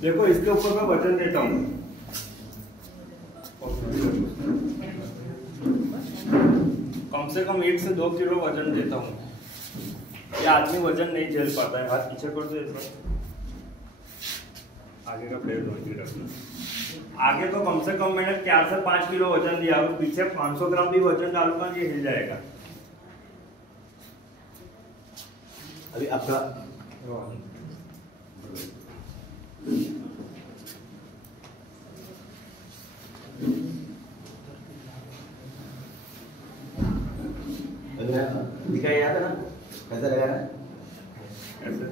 देखो इसके ऊपर मैं वजन देता हूँ, कम से कम 1 से 2 किलो वजन देता हूँ। ये आदमी वजन नहीं झेल पाता है। हाथ पीछे कर दो इस बार, आगे का प्लेट रखना। आगे तो कम से कम मैंने 4 से 5 किलो वजन दिया, अगर पीछे 500 ग्राम भी वजन डालूंगा ये हिल जाएगा। अभी आपका दिखाई याद है ना, कैसे लगा रहा है ऐसे।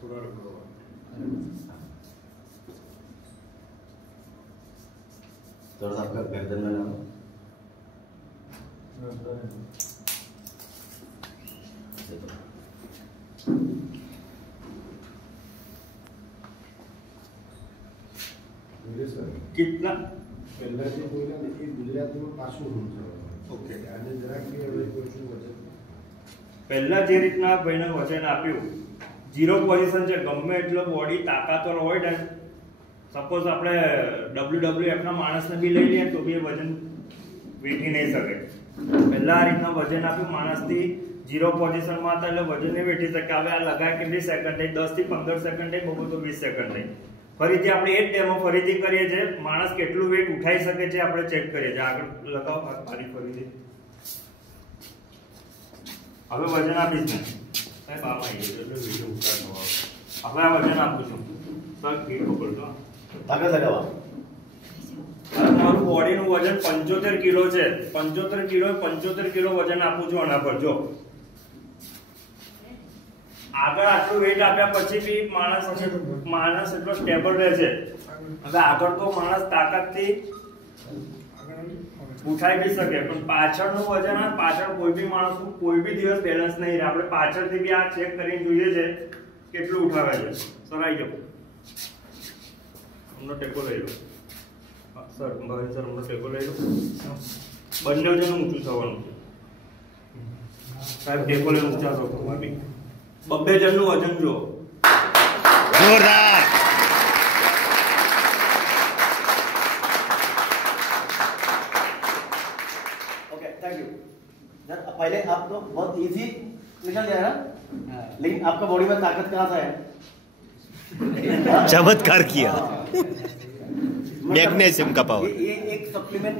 थोड़ा रखो, थोड़ा सा आपका गर्दन में लगाओ। कितना પહેલા જે રીતના ભાઈને વજન આપ્યું, ઝીરો પોઝિશન છે, ગમે એટલો બોડી તાકાતવાળો હોય ને, સપોઝ આપણે WWF ના માણસને બી લઈ લઈએ તો બી એ વજન વેઠી નહીં શકે। પહેલા આ રીતના વજન આપ્યું, માણસથી ઝીરો પોઝિશનમાં હતા એટલે વજન નહીં વેઠી શકે। હવે આ લગાય કેટલી સેકન્ડ થઈ, 10 થી 15 સેકન્ડ થઈ, બહુ તો 20 સેકન્ડ થઈ। ફરીથી આપણે એ જ ડેમો ફરીથી કરીએ છીએ, માણસ કેટલું વેટ ઉઠાઈ શકે છે આપણે ચેક કરીએ છીએ। આગળ લગાવો ફરીથી। હવે વજન આપીશ ને સાહેબ, આમ આવી ગયું એટલે વિડીયો ઉતારવાનો આવે। હવે આ વજન આપું છું સર, ફીટ પકડજો, તાકાત લગાવો। મારું બોડીનું વજન 75 કિલો છે, 75 કિલો 75 કિલો વજન આપું છું આના પર। જો આગળ આટલું વેટ આપ્યા પછી બી માણસ એટલો સ્ટેબલ રહે છે। હવે આગળ તો માણસ તાકાતથી ઉઠાઈ બી શકે, પણ પાછળનું વજન આ પાછળ કોઈ બી માણસનું કોઈ બી દિવસ બેલેન્સ નહીં રહે। આપણે પાછળથી બી આ ચેક કરીને જોઈએ છે કેટલું ઉઠાવે છે। સર આવી જાઓ, હમણાં ટેકો લઈ લો સર, ભાઈ સર હમણાં ટેકો લઈ લો। બંને જણ ઊંચું થવાનું છે સાહેબ, ટેકો લઈને ઊંચા થો, બી 2 જણનું વજન જો જોરદાર। Okay, thank you sir. पहले आप तो बहुत इजी निकल गया ना, लेकिन आपका बॉडी में ताकत कहाँ से है? चमत्कार किया, मैग्नीशियम का पावर। ये एक सप्लीमेंट